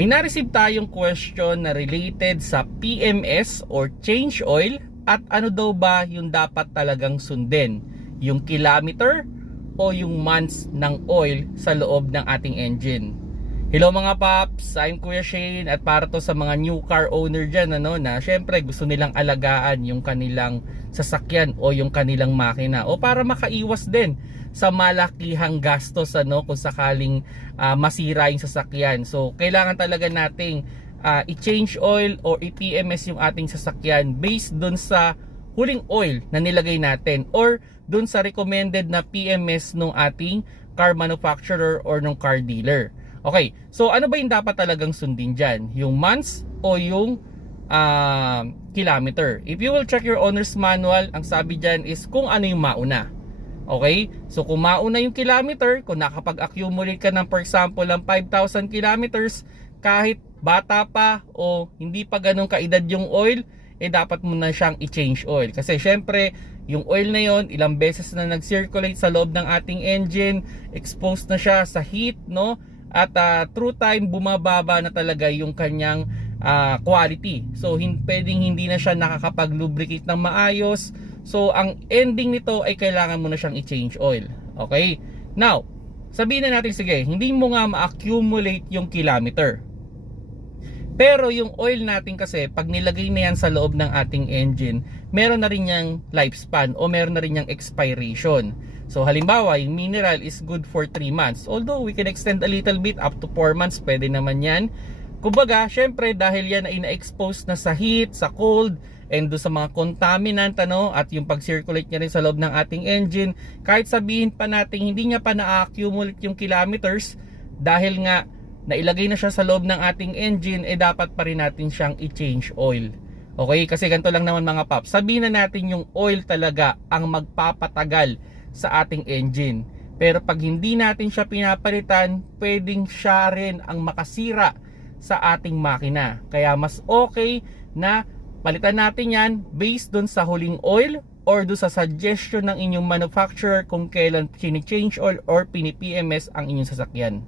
May na-receive tayong question na related sa PMS or change oil at ano daw ba yung dapat talagang sundin, yung kilometer o yung months ng oil sa loob ng ating engine. Hello mga paps, I'm Kuya Shane at para to sa mga new car owner dyan na syempre gusto nilang alagaan yung kanilang sasakyan o yung kanilang makina o para makaiwas din sa malakihang gastos kung sakaling masira yung sasakyan. So kailangan talaga nating i-change oil or i-PMS yung ating sasakyan based dun sa huling oil na nilagay natin or dun sa recommended na PMS ng ating car manufacturer or ng car dealer. Okay, so ano ba yung dapat talagang sundin dyan? Yung months o yung kilometer? If you will check your owner's manual, ang sabi dyan is kung ano yung mauna. Okay? So kung mauna yung kilometer, kung nakapag-accumulate ka ng for example ng 5,000 kilometers, kahit bata pa o hindi pa ganun kaedad yung oil, dapat mo na siyang i-change oil. Kasi syempre, yung oil na yon ilang beses na nag-circulate sa loob ng ating engine, exposed na siya sa heat, no? At through time, bumababa na talaga yung kanyang quality. So pwedeng hindi na siya nakakapag-lubricate ng maayos. So ang ending nito ay kailangan mo na siyang i-change oil. Okay? Now, sabihin na natin, sige, hindi mo nga ma-accumulate yung kilometer. Pero yung oil natin kasi, pag nilagay na yan sa loob ng ating engine, meron na rin yung lifespan o meron na rin yung expiration. So halimbawa, yung mineral is good for 3 months. Although we can extend a little bit up to 4 months, pwede naman yan. Kumbaga, syempre dahil yan ay na-expose na sa heat, sa cold, and do sa mga contaminant at yung pag-circulate niya rin sa loob ng ating engine, kahit sabihin pa natin hindi niya pa na-accumulate yung kilometers dahil nga nailagay na siya sa loob ng ating engine, dapat pa rin natin siyang i-change oil. Okay? Kasi ganito lang naman mga paps, sabihin na natin yung oil talaga ang magpapatagal sa ating engine. Pero pag hindi natin siya pinapalitan, pwedeng siya rin ang makasira sa ating makina. Kaya mas okay na palitan natin yan based dun sa huling oil or dun sa suggestion ng inyong manufacturer kung kailan pini-change oil or pini-PMS ang inyong sasakyan.